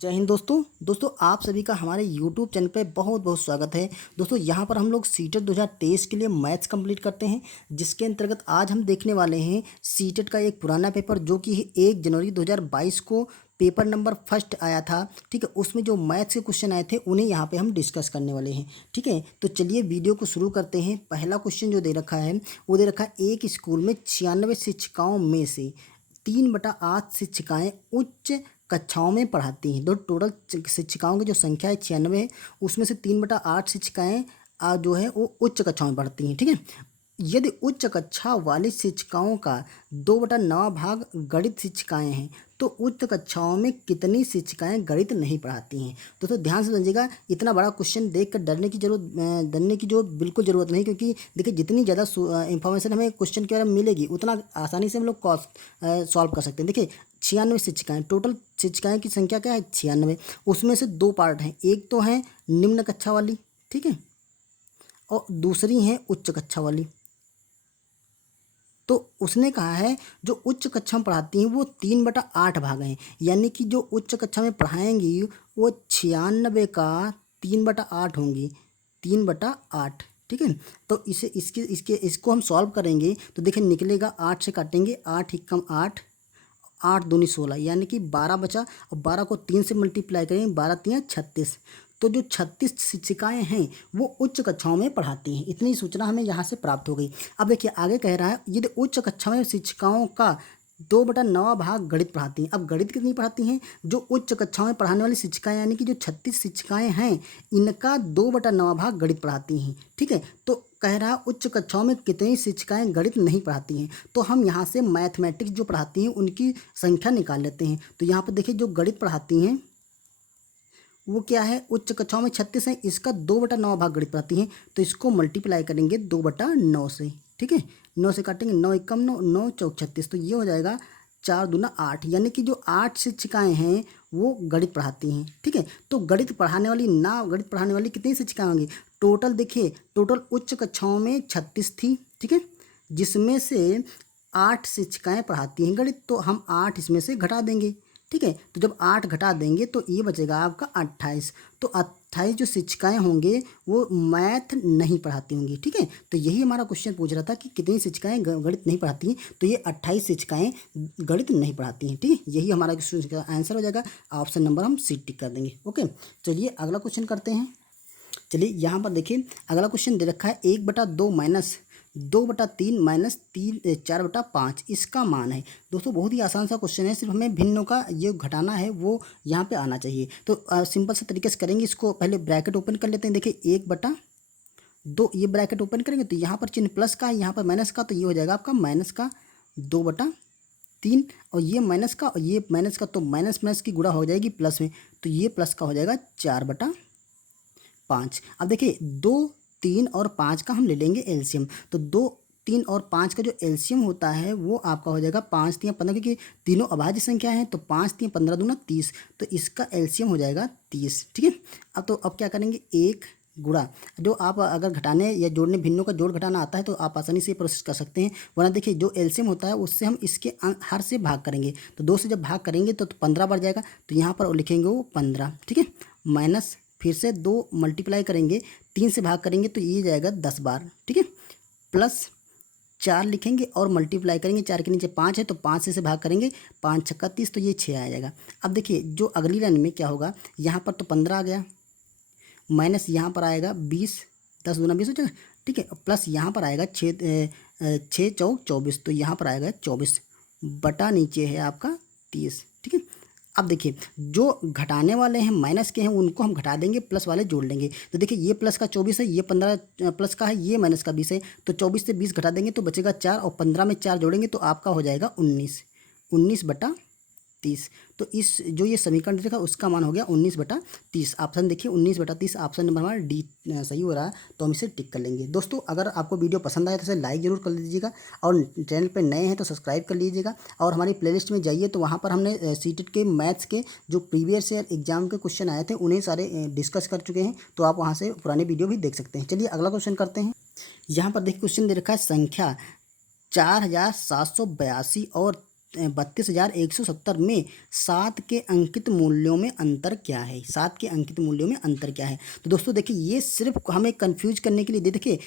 जय हिंद दोस्तों आप सभी का हमारे YouTube चैनल पे बहुत बहुत स्वागत है। दोस्तों यहाँ पर हम लोग सीटेट 2023 के लिए मैथ्स कंप्लीट करते हैं, जिसके अंतर्गत आज हम देखने वाले हैं सीटेट का एक पुराना पेपर जो कि 1 जनवरी 2022 को पेपर नंबर फर्स्ट आया था। ठीक है, उसमें जो मैथ्स के क्वेश्चन आए थे उन्हें यहाँ पे हम डिस्कस करने वाले हैं। ठीक है, तो चलिए वीडियो को शुरू करते हैं। पहला क्वेश्चन जो दे रखा है वो दे रखा है, एक स्कूल में 96 शिक्षिकाओं में से 3/8 शिक्षिकाएँ उच्च कक्षाओं में पढ़ाती हैं। तो टोटल शिक्षिकाओं की जो संख्या है 96 है, उसमें से 3/8 शिक्षिकाएँ जो है वो उच्च कक्षाओं में पढ़ती हैं। ठीक है, यदि उच्च कक्षा वाली शिक्षिकाओं का 2/9 भाग गणित शिक्षिकाएँ हैं, तो उच्च कक्षाओं में कितनी शिक्षिकाएँ गणित नहीं पढ़ाती हैं। तो ध्यान से समझिएगा, इतना बड़ा क्वेश्चन देख कर डरने की जो बिल्कुल ज़रूरत नहीं, क्योंकि देखिए जितनी ज़्यादा इंफॉर्मेशन हमें क्वेश्चन के बारे में मिलेगी उतना आसानी से हम लोग सॉल्व कर सकते हैं। देखिए 96 शिक्षिकाएँ, टोटल शिक्षिकाएँ की संख्या क्या है 96, उसमें से 2 पार्ट हैं, एक तो है निम्न कक्षा वाली, ठीक है, और दूसरी है उच्च कक्षा वाली। तो उसने कहा है जो उच्च कक्षा में पढ़ाती हैं वो 3/8 भाग हैं, यानी कि जो उच्च कक्षा में पढ़ाएंगी वो 96 का 3/8 होंगी, 3/8। ठीक है, तो इसे इसके इसके इसको हम सॉल्व करेंगे तो देखिए निकलेगा, 8 से काटेंगे, 8 एकम 8, 8 दूनी 16, यानी कि 12 बचा, और 12 को 3 से मल्टीप्लाई करेंगे, 12 3 36। तो जो 36 शिक्षिकाएँ हैं वो उच्च कक्षाओं में पढ़ाती हैं। इतनी सूचना हमें यहाँ से प्राप्त हो गई। अब देखिए आगे कह रहा है, यदि उच्च कक्षा में शिक्षिकाओं का 2/9 भाग गणित पढ़ाती हैं। अब गणित कितनी पढ़ाती हैं? जो उच्च कक्षाओं में पढ़ाने वाली शिक्षिकाएँ, यानी कि जो 36 शिक्षिकाएँ हैं, इनका 2/9 भाग गणित पढ़ाती हैं। ठीक है, तो कह रहा है उच्च कक्षाओं में कितनी शिक्षिकाएँ गणित नहीं पढ़ाती हैं। तो हम यहाँ से मैथमेटिक्स जो पढ़ाती हैं उनकी संख्या निकाल लेते हैं। तो यहाँ पर देखिए जो गणित पढ़ाती हैं वो क्या है, उच्च कक्षाओं में 36 है, इसका 2/9 भाग गणित पढ़ाती हैं। तो इसको मल्टीप्लाई करेंगे 2/9 से। ठीक है, 9 से काटेंगे, 9 एकम 9, 9 चौक 36, तो ये हो जाएगा 4 दूना 8, यानी कि जो 8 शिक्षिकाएँ हैं वो गणित पढ़ाती हैं। ठीक है, तो गणित पढ़ाने वाली कितनी शिक्षिकाएँ होंगी? टोटल देखिए, टोटल उच्च कक्षाओं में 36 थी। ठीक है, जिसमें से 8 शिक्षिकाएँ पढ़ाती हैं गणित, तो हम 8 इसमें से घटा देंगे। ठीक है, तो जब 8 घटा देंगे तो ये बचेगा आपका 28। तो 28 जो शिक्षिकाएँ होंगे वो मैथ नहीं पढ़ाती होंगी। ठीक है, तो यही हमारा क्वेश्चन पूछ रहा था कि कितनी शिक्षिकाएँ गणित नहीं पढ़ाती हैं, तो ये 28 शिक्षिकाएँ गणित नहीं पढ़ाती हैं। ठीक है, यही हमारा क्वेश्चन का आंसर हो जाएगा। ऑप्शन नंबर हम सी टिक कर देंगे। ओके, चलिए अगला क्वेश्चन करते हैं। चलिए यहाँ पर देखिए अगला क्वेश्चन दे रखा है, 1/2 माइनस 2/3 माइनस 4/5 इसका मान है। दोस्तों बहुत ही आसान सा क्वेश्चन है, सिर्फ हमें भिन्नों का ये घटाना है वो यहाँ पे आना चाहिए। तो सिंपल से तरीके से करेंगे, इसको पहले ब्रैकेट ओपन कर लेते हैं। देखिए 1/2, ये ब्रैकेट ओपन करेंगे तो यहाँ पर चिन्ह प्लस का है, यहाँ पर माइनस का, तो ये हो जाएगा आपका माइनस का 2/3, और ये माइनस का और ये माइनस का, तो माइनस माइनस की गुणा हो जाएगी प्लस में, तो ये प्लस का हो जाएगा 4/5। अब देखिए 2, 3 और 5 का हम ले लेंगे एलसीएम। तो 2, 3 और 5 का जो एलसीएम होता है वो आपका हो जाएगा 5 3 15, क्योंकि तीनों अभाज्य संख्या हैं, तो 5 3 15 दूना 30, तो इसका एलसीएम हो जाएगा 30। ठीक है, अब क्या करेंगे, एक गुणा, जो आप अगर घटाने या जोड़ने भिन्नों का जोड़ घटाना आता है तो आप आसानी से प्रोसेस कर सकते हैं। वरना देखिए जो एलसीएम होता है उससे हम इसके हर से भाग करेंगे, तो 2 से जब भाग करेंगे तो 15 बढ़ जाएगा, तो यहाँ पर लिखेंगे वो 15। ठीक है, माइनस फिर से 2 मल्टीप्लाई करेंगे, 3 से भाग करेंगे तो ये जाएगा 10 बार। ठीक है, प्लस 4 लिखेंगे और मल्टीप्लाई करेंगे, 4 के नीचे 5 है तो 5 से भाग करेंगे, 5 छक्का 30, तो ये 6 आ जाएगा। अब देखिए जो अगली लाइन में क्या होगा, यहाँ पर तो 15 आ गया, माइनस यहाँ पर आएगा 20, 10 दूना 20 हो जाएगा। ठीक है, प्लस यहाँ पर आएगा 6 चौक 24, तो यहाँ पर आएगा 24 बटा नीचे है आपका 30। ठीक है, अब देखिए जो घटाने वाले हैं माइनस के हैं उनको हम घटा देंगे, प्लस वाले जोड़ लेंगे। तो देखिए ये प्लस का 24 है, ये 15 प्लस का है, ये माइनस का 20 है, तो 24 से 20 घटा देंगे तो बचेगा 4, और 15 में 4 जोड़ेंगे तो आपका हो जाएगा 19, 19/30। तो इस जो ये समीकरण देखा उसका मान हो गया 19/30। ऑप्शन देखिए 19/30, ऑप्शन नंबर हमारा डी सही हो रहा है, तो हम इसे टिक कर लेंगे। दोस्तों अगर आपको वीडियो पसंद आए तो इसे लाइक ज़रूर कर दीजिएगा, और चैनल पे नए हैं तो सब्सक्राइब कर लीजिएगा, और हमारी प्लेलिस्ट में जाइए तो वहाँ पर हमने सीटेट के मैथ्स के जो प्रीवियस ईयर एग्जाम के क्वेश्चन आए थे उन्हें सारे डिस्कस कर चुके हैं, तो आप वहाँ से पुराने वीडियो भी देख सकते हैं। चलिए अगला क्वेश्चन करते हैं। यहाँ पर देखिए क्वेश्चन दे रखा है, संख्या 4782 और 32,170 में 7 के अंकित मूल्यों में अंतर क्या है? 7 के अंकित मूल्यों में अंतर क्या है? तो दोस्तों देखिए, ये सिर्फ हमें कंफ्यूज करने के लिए देखिए,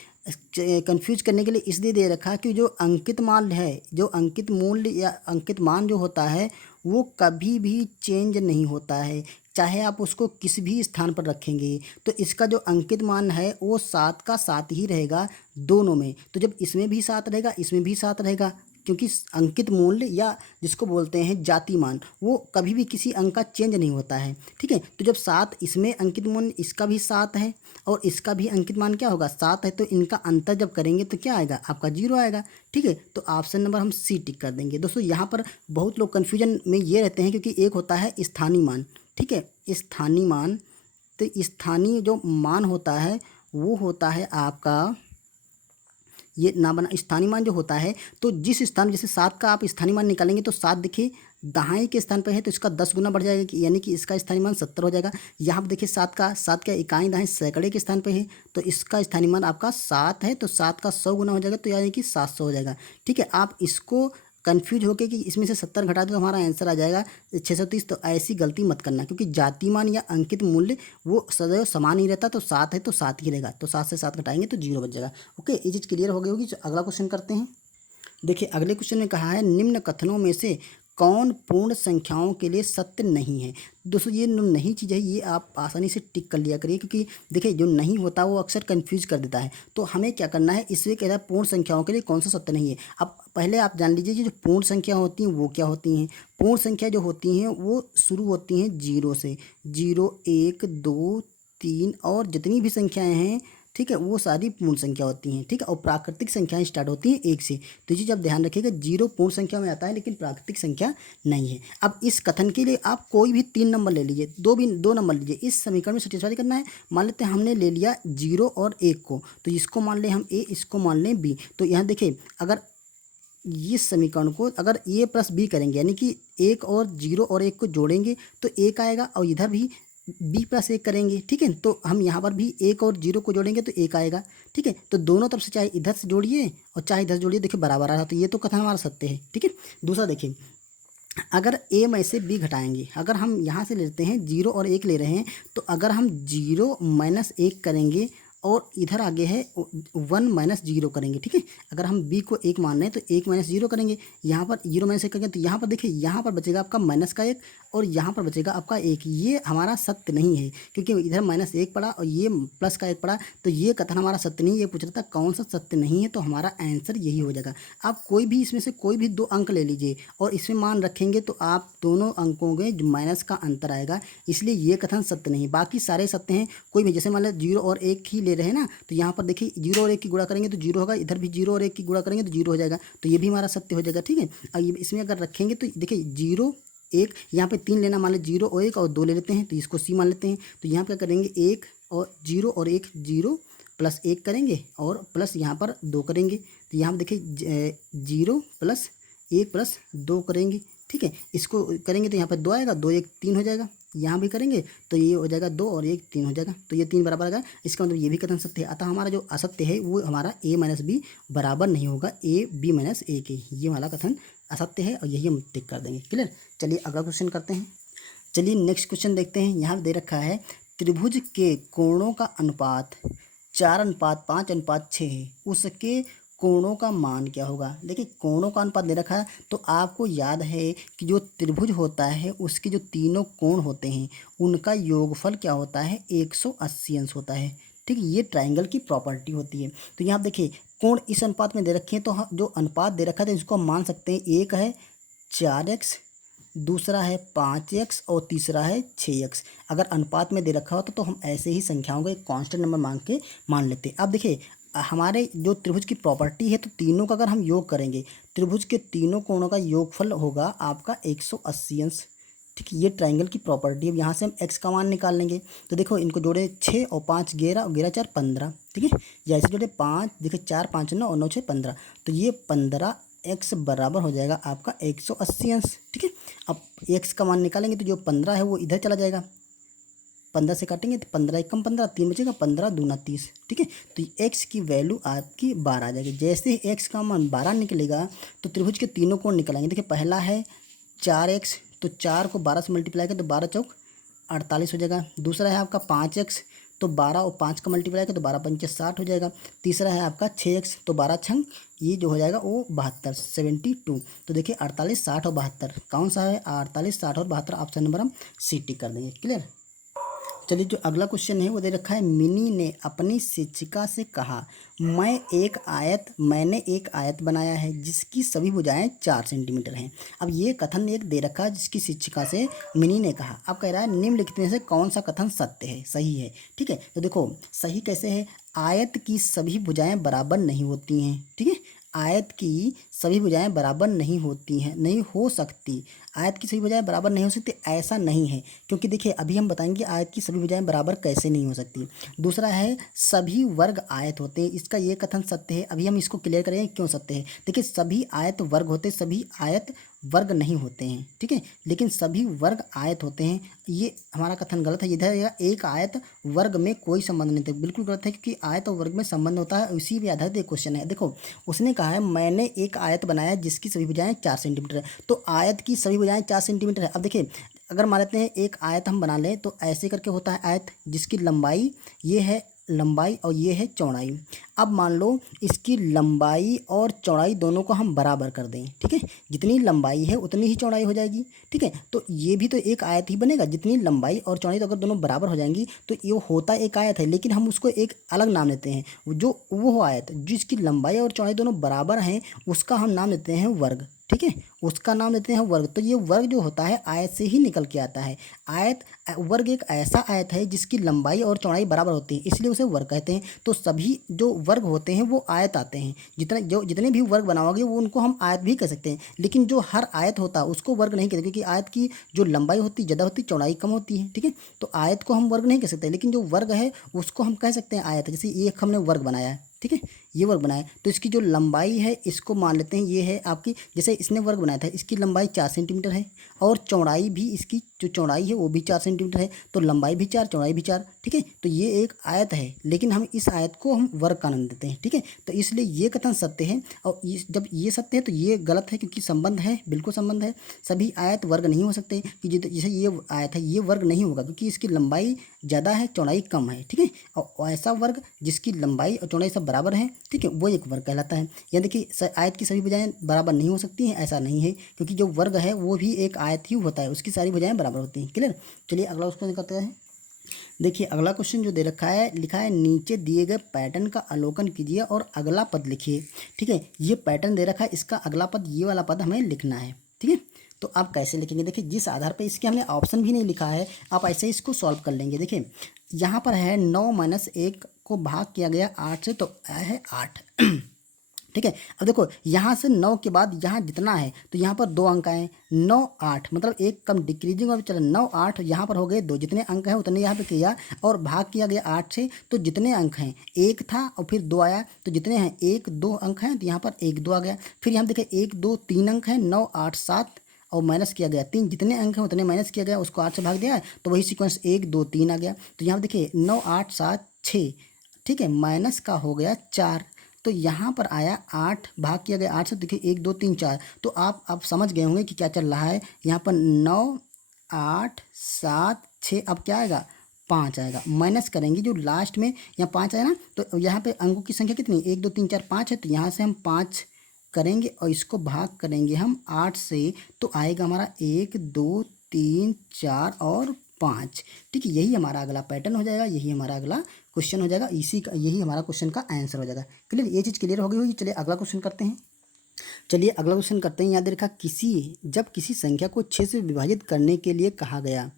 कंफ्यूज करने के लिए इसलिए दे रखा कि जो अंकित मान है, जो अंकित मूल्य या अंकित मान जो होता है वो कभी भी चेंज नहीं होता है, चाहे आप उसको किसी भी स्थान पर रखेंगे। तो इसका जो अंकित मान है वो 7 का 7 ही रहेगा दोनों में। तो जब इसमें भी 7 रहेगा, इसमें भी 7 रहेगा, क्योंकि अंकित मूल्य या जिसको बोलते हैं जाति मान, वो कभी भी किसी अंक का चेंज नहीं होता है। ठीक है, तो जब 7 इसमें अंकित मूल्य, इसका भी 7 है और इसका भी अंकित मान क्या होगा, 7 है, तो इनका अंतर जब करेंगे तो क्या आएगा, आपका 0 आएगा। ठीक है, तो ऑप्शन नंबर हम सी टिक कर देंगे। दोस्तों यहाँ पर बहुत लोग कन्फ्यूजन में ये रहते हैं, क्योंकि एक होता है स्थानीय मान। ठीक है, स्थानीय मान, तो स्थानीय जो मान होता है वो होता है आपका, ये ना बना, स्थानीय मान जो होता है, तो जिस स्थान, जैसे 7 का आप स्थानीय मान निकालेंगे तो 7 देखिए दहाई के स्थान पर है तो इसका 10 गुना बढ़ जाएगा, यानी कि इसका स्थानीय मान 70 हो जाएगा। यहाँ पर देखिए 7 का इकाई दहाई सैकड़े के स्थान पर है तो इसका स्थानीय मान आपका 7 है, तो 7 का 100 गुना हो जाएगा, तो यानी कि 700 हो जाएगा। ठीक है, आप इसको कन्फ्यूज होके कि इसमें से 70 घटा दो तो हमारा आंसर आ जाएगा 630। तो ऐसी गलती मत करना, क्योंकि जातिमान या अंकित मूल्य वो सदैव समान ही रहता। तो 7 है तो 7 ही रहेगा, तो 7 से 7 घटाएंगे तो 0 बच जाएगा। ओके, ये चीज़ क्लियर हो गई होगी। अगला क्वेश्चन करते हैं। देखिए अगले क्वेश्चन में कहा है, निम्न कथनों में से कौन पूर्ण संख्याओं के लिए सत्य नहीं है? दोस्तों ये नहीं चीज़ है, ये आप आसानी से टिक कर लिया करिए, क्योंकि देखिए जो नहीं होता वो अक्सर कंफ्यूज कर देता है। तो हमें क्या करना है, इससे कह रहा है पूर्ण संख्याओं के लिए कौन सा सत्य नहीं है। अब पहले आप जान लीजिए कि जो पूर्ण संख्या होती हैं वो क्या होती हैं। पूर्ण संख्या जो होती हैं वो शुरू होती हैं 0 से, 0, 1, 2, 3 और जितनी भी संख्याएँ हैं, ठीक है, वो सारी पूर्ण संख्या होती हैं। ठीक है, और प्राकृतिक संख्याएं स्टार्ट होती हैं 1 से। तो ये जब ध्यान रखिएगा, 0 पूर्ण संख्या में आता है लेकिन प्राकृतिक संख्या नहीं है। अब इस कथन के लिए आप कोई भी 3 नंबर ले लीजिए, 2 नंबर लीजिए, इस समीकरण में सेटिस्फाई करना है। मान लेते हैं हमने ले लिया 0 और 1 को, तो इसको मान लें हम ए, इसको मान लें बी। तो यहाँ देखिए, अगर इस समीकरण को अगर ए प्लस बी करेंगे, यानी कि 1 और 0 और 1 को जोड़ेंगे तो 1 आएगा, और इधर भी बी प्लस 1 करेंगे। ठीक है, तो हम यहाँ पर भी 1 और 0 को जोड़ेंगे तो 1 आएगा। ठीक है, तो दोनों तरफ से चाहे इधर से जोड़िए और चाहे इधर जोड़िए, देखिए बराबर आ रहा, तो ये तो कथन हमारा सत्य है। ठीक है, दूसरा देखिए, अगर ए में से बी घटाएंगे, अगर हम यहाँ से लेते हैं 0 और 1 ले रहे हैं, तो अगर हम 0 माइनस 1 करेंगे और इधर आगे है 1 माइनस 0 करेंगे। ठीक है, अगर हम बी को 1 मान रहे हैं तो 1 माइनस 0 करेंगे, यहाँ पर 0 माइनस 1 करेंगे, तो यहाँ पर देखिए, यहाँ पर बचेगा आपका माइनस का 1 और यहाँ पर बचेगा आपका 1। ये हमारा सत्य नहीं है, क्योंकि इधर माइनस 1 पड़ा और ये प्लस का 1 पड़ा, तो ये कथन हमारा सत्य नहीं है। ये पूछ रहा था कौन सा सत्य नहीं है, तो हमारा आंसर यही हो जाएगा। आप कोई भी इसमें से कोई भी 2 अंक ले लीजिए और इसमें मान रखेंगे तो आप दोनों अंकों में जो माइनस का अंतर आएगा, इसलिए ये कथन सत्य नहीं है। बाकी सारे सत्य हैं। कोई भी, जैसे मान लो 0 और 1 ही ले रहे हैं ना, तो यहाँ पर देखिए 0 और 1 की गुणा करेंगे तो 0 होगा, इधर भी 0 और 1 की गुणा करेंगे तो 0 हो जाएगा, तो ये भी हमारा सत्य हो जाएगा। ठीक है, अब इसमें अगर रखेंगे तो देखिए 0, 1, यहाँ पे 3 लेना, मान लो 0 और 1 और 2 ले लेते हैं, तो इसको सी मान लेते हैं। तो यहाँ पे क्या करेंगे, 1 और 0 और 1, 0 प्लस 1 करेंगे और प्लस यहाँ पर 2 करेंगे, तो यहाँ पर देखिए 0 प्लस 1 प्लस 2 करेंगे। ठीक है, इसको करेंगे तो यहाँ पर 2 आएगा, 2, 1, 3 हो जाएगा। यहाँ भी करेंगे तो ये हो जाएगा 2 और 1, 3 हो जाएगा, तो ये 3 बराबर आएगा। इसका मतलब ये भी कथन सत्य है। अतः हमारा जो असत्य है वो हमारा a माइनस बी बराबर नहीं होगा a b माइनस a के, ये वाला कथन असत्य है और यही हम टिक कर देंगे। क्लियर, चलिए अगला क्वेश्चन करते हैं। चलिए नेक्स्ट क्वेश्चन देखते हैं। यहाँ दे रखा है, त्रिभुज के कोणों का अनुपात 4:5:6 है, उसके कोणों का मान क्या होगा? देखिए कोणों का अनुपात दे रखा है, तो आपको याद है कि जो त्रिभुज होता है उसके जो तीनों कोण होते हैं उनका योगफल क्या होता है, 180 अंश होता है। ठीक है, ये ट्राइंगल की प्रॉपर्टी होती है। तो यहाँ देखिए कोण इस अनुपात में दे रखे हैं, तो जो अनुपात दे रखा है इसको हम मान सकते हैं। एक है 4x, दूसरा है 5x और तीसरा है 6x। अगर अनुपात में दे रखा हो तो हम ऐसे ही संख्याओं को एक कांस्टेंट नंबर मान लेते हैं। अब देखिए हमारे जो त्रिभुज की प्रॉपर्टी है, तो तीनों का अगर हम योग करेंगे, त्रिभुज के तीनों कोणों का योगफल होगा आपका 180 अंश। ठीक है, ये ट्राइंगल की प्रॉपर्टी है। यहाँ से हम x का मान निकाल लेंगे, तो देखो इनको जोड़े 6 और 5 11 और 11 4 15। ठीक है, या ऐसे जोड़े 5, देखिए 4 5 9 और 9 6 15, तो ये 15x बराबर हो जाएगा आपका 180 अंश। ठीक है, अब x का मान निकालेंगे तो जो 15 है वो इधर चला जाएगा, 15 से काटेंगे तो 15 एकम 15, 3 बचेगा, 15 दूना 30। ठीक है, तो एक्स की वैल्यू आपकी 12 आ जाएगी। जैसे ही एक्स का मान 12 निकलेगा तो त्रिभुज के तीनों कोण निकल आएंगे। देखिए पहला है 4x, तो 4 को 12 से मल्टीप्लाई करें तो 12 चौक 48 हो जाएगा। दूसरा है आपका 5x, तो 12 और 5 का मल्टीप्लाई करें तो 12 पंचे 60 हो जाएगा। तीसरा है आपका 6x, तो 12 छंग ये जो हो जाएगा वो 72, 72। तो देखिए 48, 60 और 72 कौन सा है, 48, 60 और 72, ऑप्शन नंबर हम सी टिक कर देंगे। क्लियर। चलिए जो अगला क्वेश्चन है वो दे रखा है, मिनी ने अपनी शिक्षिका से कहा, मैंने एक आयत बनाया है जिसकी सभी भुजाएं 4 सेंटीमीटर हैं। अब ये कथन एक दे रखा है जिसकी शिक्षिका से मिनी ने कहा। अब कह रहा है निम्नलिखित में से कौन सा कथन सत्य है, सही है। ठीक है, तो देखो सही कैसे है, आयत की सभी भुजाएं बराबर नहीं होती हैं। ठीक है, आयत की सभी भुजाएं बराबर नहीं होती हैं, नहीं हो सकती। आयत की सभी भुजाएं बराबर नहीं हो सकती ऐसा नहीं है, क्योंकि देखिए अभी हम बताएंगे आयत की सभी भुजाएं बराबर कैसे नहीं हो सकती। दूसरा है सभी वर्ग आयत होते हैं, इसका ये कथन सत्य है। अभी हम इसको क्लियर करेंगे क्यों सत्य है। देखिए सभी आयत वर्ग होते, सभी आयत वर्ग नहीं होते हैं। ठीक है, लेकिन सभी वर्ग आयत होते हैं, ये हमारा कथन गलत है। इधर एक आयत वर्ग में कोई संबंध नहीं था, बिल्कुल गलत है, क्योंकि आयत और वर्ग में संबंध होता है। उसी पे आधारित एक क्वेश्चन है। देखो उसने कहा है मैंने एक आयत बनाया जिसकी सभी भुजाएं 4 सेंटीमीटर है, तो आयत की सभी भुजाएं 4 सेंटीमीटर है। अब देखिए अगर मान लेते हैं एक आयत हम बना लें तो ऐसे करके होता है आयत जिसकी लंबाई ये है, लंबाई और ये है चौड़ाई। अब मान लो इसकी लंबाई और चौड़ाई दोनों को हम बराबर कर दें। ठीक है, जितनी लंबाई है उतनी ही चौड़ाई हो जाएगी। ठीक है, तो ये भी तो एक आयत ही बनेगा, जितनी लंबाई और चौड़ाई तो अगर दोनों बराबर हो जाएंगी तो ये होता एक आयत है, लेकिन हम उसको एक अलग नाम देते हैं। जो वो आयत जिसकी लंबाई और चौड़ाई दोनों बराबर हैं उसका हम नाम देते हैं वर्ग। ठीक है, उसका नाम देते हैं वर्ग। तो ये वर्ग जो होता है आयत से ही निकल के आता है। आयत वर्ग एक ऐसा आयत है जिसकी लंबाई और चौड़ाई बराबर होती है, इसलिए उसे वर्ग कहते हैं। तो सभी जो वर्ग होते हैं वो आयत आते हैं। जितने भी वर्ग बनाओगे वो उनको हम आयत भी कह सकते हैं, लेकिन जो हर आयत होता है उसको वर्ग नहीं कहते, क्योंकि आयत की जो लंबाई होती है ज़्यादा होती है, चौड़ाई कम होती है। ठीक है, तो आयत को हम वर्ग नहीं कह सकते, लेकिन जो वर्ग है उसको हम कह सकते हैं आयत। जैसे एक हमने वर्ग बनाया है, ठीक है, ये वर्ग बनाया तो इसकी जो लंबाई है इसको मान लेते हैं ये है आपकी, जैसे इसने वर्ग बनाया था इसकी लंबाई 4 सेंटीमीटर है और चौड़ाई भी इसकी जो चौड़ाई है वो भी 4 सेंटीमीटर है, तो लंबाई भी 4 चौड़ाई भी 4। ठीक है, तो ये एक आयत है, लेकिन हम इस आयत को हम वर्ग का नाम देते हैं। ठीक है, तो इसलिए ये कथन सत्य है। और जब ये सत्य है तो ये गलत है, क्योंकि संबंध है, बिल्कुल संबंध है। सभी आयत वर्ग नहीं हो सकते, कि जैसे ये आयत है ये वर्ग नहीं होगा, क्योंकि इसकी लंबाई ज़्यादा है चौड़ाई कम है। ठीक है, और ऐसा वर्ग जिसकी लंबाई और चौड़ाई सब बराबर है, ठीक है, वो एक वर्ग कहलाता है। यानी कि आयत की सभी भुजाएं बराबर नहीं हो सकती हैं ऐसा नहीं है, क्योंकि जो वर्ग है वो भी एक आयत ही होता है, उसकी सारी भुजाएं बराबर होती हैं। क्लियर। चलिए अगला क्वेश्चन करते हैं। देखिए अगला क्वेश्चन जो दे रखा है, लिखा है नीचे दिए गए पैटर्न का अवलोकन कीजिए और अगला पद लिखिए। ठीक है, ये पैटर्न दे रखा है, इसका अगला पद ये वाला पद हमें लिखना है। ठीक है, तो आप कैसे लिखेंगे, देखिए जिस आधार पर इसके हमने ऑप्शन भी नहीं लिखा है आप ऐसे ही इसको सॉल्व कर लेंगे। देखिए यहाँ पर है 9 - 1 को भाग किया गया 8 से, तो आया है 8। ठीक है, अब देखो यहाँ से 9 के बाद यहाँ जितना है तो यहाँ पर 2 अंक आए, 9 8 मतलब एक कम डिक्रीजिंग और चलो 9 8 यहाँ पर हो गए 2, जितने अंक हैं उतने यहाँ पे किया और भाग किया गया 8 से, तो जितने अंक हैं 1 था और फिर 2 आया, तो जितने हैं 1 2 अंक हैं तो यहाँ पर 1 2 आ गया। फिर यहाँ देखिए 1 2 3 अंक हैं, 9 8 7 और माइनस किया गया 3, जितने अंक हैं उतने माइनस किया गया, उसको 8 से भाग दिया तो वही सीक्वेंस 1 2 3 आ गया। तो यहाँ देखिए 9 8 7 6, ठीक है, माइनस का हो गया 4, तो यहाँ पर आया 8 भाग किया गया 8 से, देखिए 1 2 3 4। तो आप समझ गए होंगे कि क्या चल रहा है। यहाँ पर 9 8 7 6, अब क्या आएगा 5 आएगा, माइनस करेंगे जो लास्ट में यहाँ 5 आया ना, तो यहाँ पे अंकों की संख्या कितनी 1 2 3 4 5 है, तो यहाँ से हम 5 करेंगे और इसको भाग करेंगे हम 8 से, तो आएगा हमारा 1 2 3 4 और 5। ठीक है, यही हमारा अगला पैटर्न हो जाएगा, यही हमारा अगला क्वेश्चन हो जाएगा, इसी का यही हमारा क्वेश्चन का आंसर हो जाएगा। क्लियर, ये चीज़ क्लियर हो गई होगी। चलिए अगला क्वेश्चन करते हैं। चलिए अगला क्वेश्चन करते हैं। याद रखा जब किसी संख्या को 6 से विभाजित करने के लिए कहा गया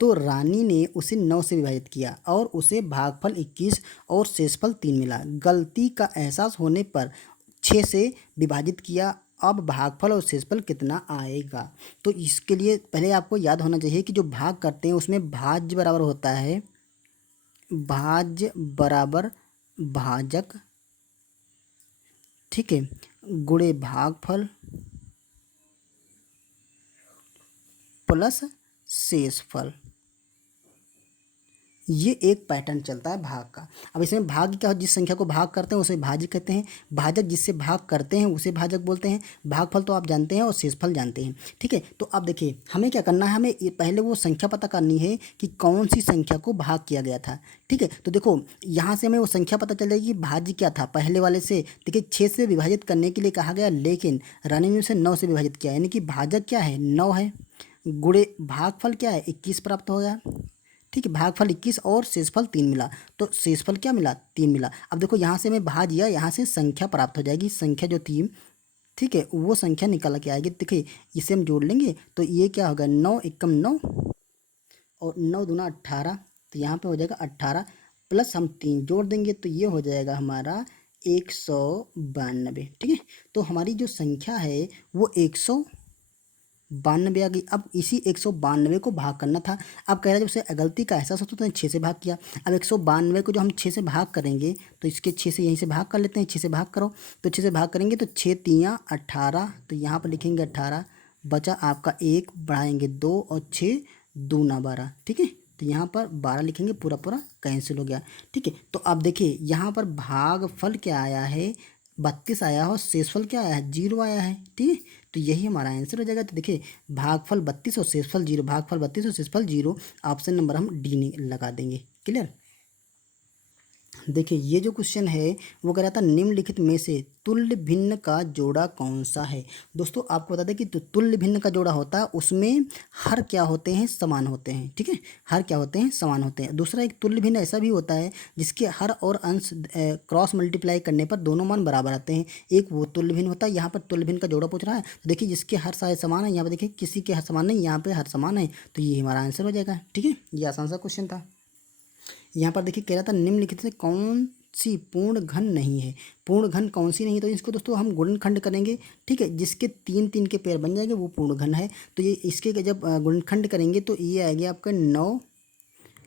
तो रानी ने उसे 9 से विभाजित किया और उसे भागफल 21 और शेषफल 3 मिला। गलती का एहसास होने पर 6 से विभाजित किया, अब भागफल और शेषफल कितना आएगा। तो इसके लिए पहले आपको याद होना चाहिए कि जो भाग करते हैं उसमें भाज्य बराबर होता है भाज्य बराबर भाजक, ठीक है, गुणे भागफल प्लस शेषफल। ये एक पैटर्न चलता है भाग का। अब इसमें भाग क्या, जिस संख्या को भाग करते हैं उसे भाज्य कहते हैं, भाजक जिससे भाग करते हैं उसे भाजक बोलते हैं, भागफल तो आप जानते हैं और शेषफल जानते हैं। ठीक है, तो अब देखिए हमें क्या करना है, हमें पहले वो संख्या पता करनी है कि कौन सी संख्या को भाग किया गया था। ठीक है, तो देखो यहाँ से हमें वो संख्या पता चल जाएगी भाज्य क्या था पहले वाले से। देखिए 6 से विभाजित करने के लिए कहा गया, लेकिन रानी ने उसे 9 से विभाजित किया, यानी कि भाजक क्या है 9 है, गुणे भागफल क्या है 21 प्राप्त हो गया। ठीक है, भागफल 21 और शेषफल 3 मिला, तो शेषफल क्या मिला 3 मिला। अब देखो यहाँ से मैं भाज्य, यहाँ से संख्या प्राप्त हो जाएगी, संख्या जो थी ठीक है वो संख्या निकल के आएगी। देखिए इसे हम जोड़ लेंगे तो ये क्या होगा 9 एकम 9 और 9 दूना 18, तो यहाँ पे हो जाएगा 18 प्लस हम 3 जोड़ देंगे तो ये हो जाएगा हमारा 192। ठीक है, तो हमारी जो संख्या है वो 192 आ गई। अब इसी 192 को भाग करना था। अब कह रहा है जब उसे गलती का एहसास होता तो 6 से भाग किया। अब 192 को जो हम 6 से भाग करेंगे तो इसके 6 से यहीं से भाग कर लेते हैं, 6 से भाग करो तो 6 से भाग करेंगे तो 6 तियाँ 18, तो यहाँ पर लिखेंगे 18, बचा आपका 1, बढ़ाएंगे 2 और 6 दूना 12। ठीक है, तो यहाँ पर 12 लिखेंगे, पूरा पूरा कैंसिल हो गया। ठीक है, तो अब देखिए यहाँ पर भागफल क्या आया है 32 आया है और शेषफल क्या आया है 0 आया है। ठीक है, तो यही हमारा आंसर हो जाएगा। तो देखिए भागफल 32 और शेषफल 0, भागफल 32 और शेषफल 0, ऑप्शन नंबर हम डी लगा देंगे। क्लियर। देखिए ये जो क्वेश्चन है वो कह रहा था निम्नलिखित में से तुल्य भिन्न का जोड़ा कौन सा है। दोस्तों आपको बता दें कि तुल्य भिन्न का जोड़ा होता है उसमें हर क्या होते हैं समान होते हैं। ठीक है, हर क्या होते हैं समान होते हैं। दूसरा एक तुल्य भिन्न ऐसा भी होता है जिसके हर और अंश क्रॉस मल्टीप्लाई करने पर दोनों मान बराबर आते हैं, एक वो तुल्य भिन्न होता है। यहाँ पर तुल्य भिन्न का जोड़ा पूछ रहा है, तो देखिए जिसके हर साइज समान है, यहाँ पर देखिए किसी के हर समान नहीं, यहाँ पे हर समान है, तो ये हमारा आंसर हो जाएगा। ठीक है, ये आसान सा क्वेश्चन था। यहाँ पर देखिए कह रहा था निम्नलिखित से कौन सी पूर्ण घन नहीं है। पूर्ण घन कौन सी नहीं है, तो इसको दोस्तों हम गुणनखंड करेंगे। ठीक है, जिसके 3 3 के पेयर बन जाएंगे वो पूर्ण घन है। तो ये इसके जब गुणनखंड करेंगे तो ये आएगा आपका 9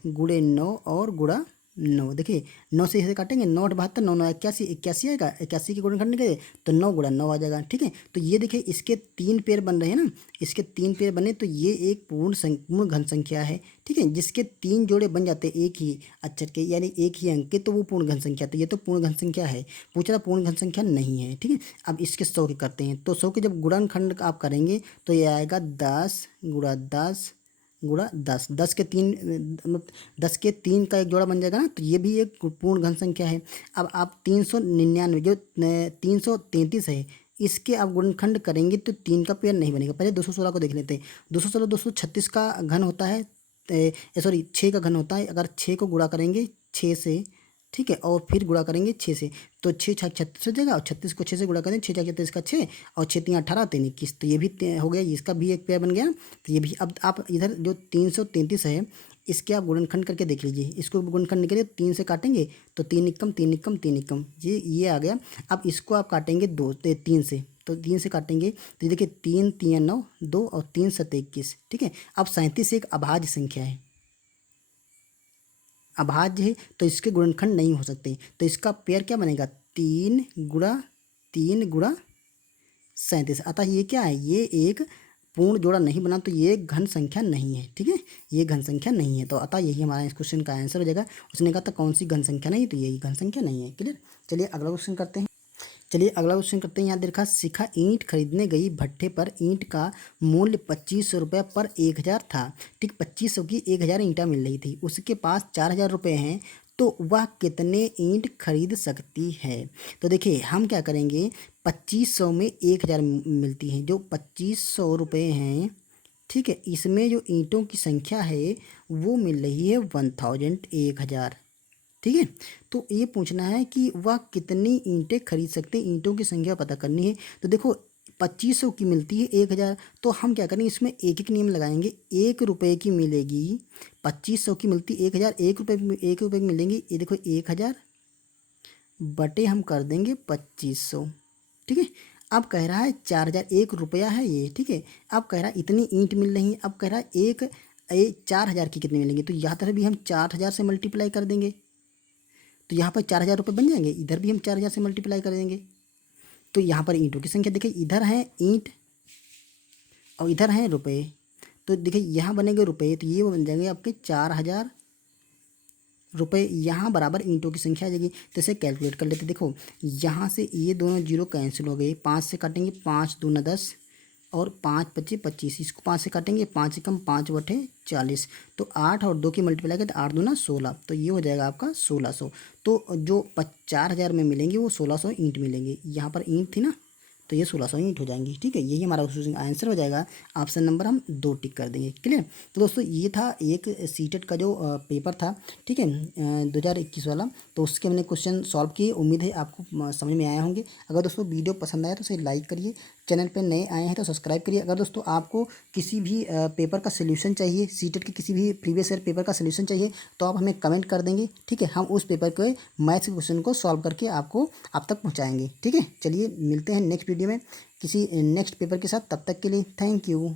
गुणे 9 और गुणा 9। देखिए 9 से इसे काटेंगे, 9 8 72, 9 9 81, 81 आएगा, 81 के गुणनखंड करें तो 9 गुणा 9 आ जाएगा। ठीक है, तो ये देखिए इसके 3 पेयर बन रहे हैं ना, इसके 3 पेयर बने तो ये एक पूर्ण घन संख्या है। ठीक है, जिसके 3 जोड़े बन जाते हैं एक ही अक्षर के यानी एक ही अंक के, तो वो पूर्ण घन संख्या, तो ये तो पूर्ण घन संख्या है। पूछ रहा पूर्ण घन संख्या नहीं है। ठीक है, अब इसके 100 के करते हैं, तो 100 के जब गुणनखंड आप करेंगे तो ये आएगा 10 गुणा 10 गुणा 10, 10 के 3 मतलब 10 के 3 का एक जोड़ा बन जाएगा ना, तो ये भी एक पूर्ण घन संख्या है। अब आप 399 जो 333 है इसके आप गुणनखंड करेंगे तो 3 का पेयर नहीं बनेगा। पहले 216 को देख लेते हैं। 216 236 का घन होता है, सॉरी 6 का घन होता है। अगर 6 को गुणा करेंगे 6 से, ठीक है, और फिर गुणा करेंगे 6 से, तो 6 छः 36 हो जाएगा और 36 को 6 से गुणा करें, 6 छः 36 का 6 और 6 3 18 3 21, तो ये भी हो गया, इसका भी एक पेयर बन गया। तो ये भी अब आप इधर जो 333 है इसके आप गुणनखंड करके देख लीजिए। इसको गुणनखंड के लिए 3 से काटेंगे तो 3 एकम 3 एकम 3 एकम, ये आ गया। अब इसको आप काटेंगे 3 से, तो 3 से काटेंगे तो ये देखिए 3 3 9 2 और 3 7 21। ठीक है, अब 37 एक अभाज्य संख्या है, अभाज्य है तो इसके गुणनखंड नहीं हो सकते, तो इसका पेयर क्या बनेगा 3 गुणा 37। अतः ये क्या है, ये एक पूर्ण जोड़ा नहीं बना, तो ये घन संख्या नहीं है। ठीक है, ये घन संख्या नहीं है, तो अतः यही हमारा इस क्वेश्चन का आंसर हो जाएगा। उसने कहा था कौन सी घन संख्या नहीं, तो यही घन संख्या नहीं है। क्लियर। चलिए अगला क्वेश्चन करते हैं। यहाँ देखा, शिखा ईंट खरीदने गई, भट्ठे पर ईंट का मूल्य 2500 रुपये पर 1000 था। ठीक, 2500 की 1000 ईंटा मिल रही थी, उसके पास 4000 रुपये हैं, तो वह कितने ईंट खरीद सकती है। तो देखिए हम क्या करेंगे, 2500 में 1000 मिलती हैं, जो 2500 रुपये हैं, ठीक है, इसमें जो ईंटों की संख्या है वो मिल रही है 1000 1000। ठीक है, तो ये पूछना है कि वह कितनी ईंटें खरीद सकते हैं, ईंटों की संख्या पता करनी है। तो देखो 2500 की मिलती है 1000, तो हम क्या करेंगे इसमें एक एक नियम लगाएंगे। 1 रुपये की मिलेगी, 2500 की मिलती 1000, 1 रुपये की मिलेंगी, ये देखो 1000 बटे हम कर देंगे 2500। ठीक है, अब कह रहा है 4000, 1 रुपया है ये। ठीक है, अब कह रहा है इतनी ईंट मिल रही है, अब कह रहा है 4000 की कितनी मिलेंगी, तो यहाँ तरफ भी हम 4000 से मल्टीप्लाई कर देंगे, तो यहाँ पर 4000 रुपये बन जाएंगे, इधर भी हम 4000 से मल्टीप्लाई कर देंगे। तो यहाँ पर ईंटों की संख्या देखिए, इधर है ईंट और इधर हैं रुपये, तो देखिए यहाँ बनेंगे रुपये, तो ये बन जाएंगे आपके 4000 रुपये यहाँ बराबर ईंटों की संख्या आ जाएगी। तो इसे कैलकुलेट कर लेते। देखो यहाँ से ये दोनों जीरो कैंसिल हो गए, 5 से काटेंगे, 5 दूना 10 और 5 पच्चीस 25, इसको 5 से काटेंगे, 5 से कम 5 बटे 40। तो 8 और 2 की मल्टीप्लाई करें तो 8 दूना 16, तो ये हो जाएगा आपका 1600। तो जो 4,000 में मिलेंगे वो 1600 ईंट मिलेंगे। यहाँ पर ईंट थी ना, तो ये 1600 ईंट हो जाएंगी। ठीक है, यही हमारा आंसर हो जाएगा। ऑप्शन नंबर हम 2 टिक कर देंगे। क्लियर। तो दोस्तों ये था एक सीटेट का जो पेपर था, ठीक है, 2021 वाला। तो उसके हमने क्वेश्चन सॉल्व किए। उम्मीद है आपको समझ में आया होंगे। अगर दोस्तों वीडियो पसंद आया तो उसे लाइक करिए, चैनल पर नए आए हैं तो सब्सक्राइब करिए। अगर दोस्तों आपको किसी भी पेपर का सोल्यूशन चाहिए, सीटेट के किसी भी प्रीवियस ईयर पेपर का सोल्यूशन चाहिए, तो आप हमें कमेंट कर देंगे। ठीक है, हम उस पेपर के मैथ्स के क्वेश्चन को सॉल्व करके आपको आप तक पहुंचाएंगे। ठीक है, चलिए मिलते हैं नेक्स्ट वीडियो में किसी नेक्स्ट पेपर के साथ। तब तक के लिए थैंक यू।